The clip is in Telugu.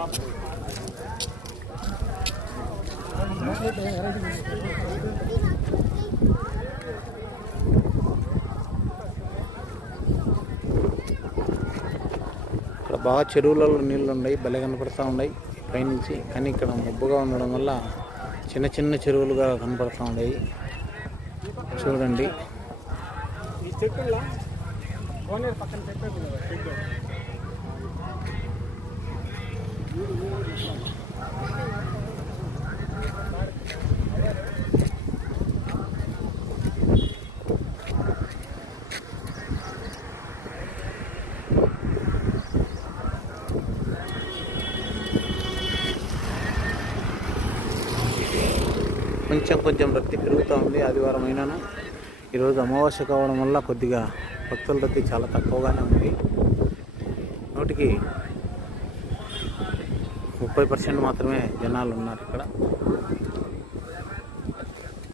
ఇక్కడ బాగా చెరువులలో నీళ్ళు ఉన్నాయి, భలే కనపడతా ఉన్నాయి పైనుంచి. కానీ ఇక్కడ మబ్బుగా ఉండడం వల్ల చిన్న చిన్న చెరువులుగా కనపడతా ఉన్నాయి. చూడండి కొంచెం రద్దీ పెరుగుతూ ఉంది. ఆదివారం అయినాను ఈరోజు అమావాస్య కావడం వల్ల కొద్దిగా భక్తుల రద్దీ చాలా తక్కువగానే ఉంది. 100కి 30% మాత్రమే జనాలు ఉన్నారు ఇక్కడ.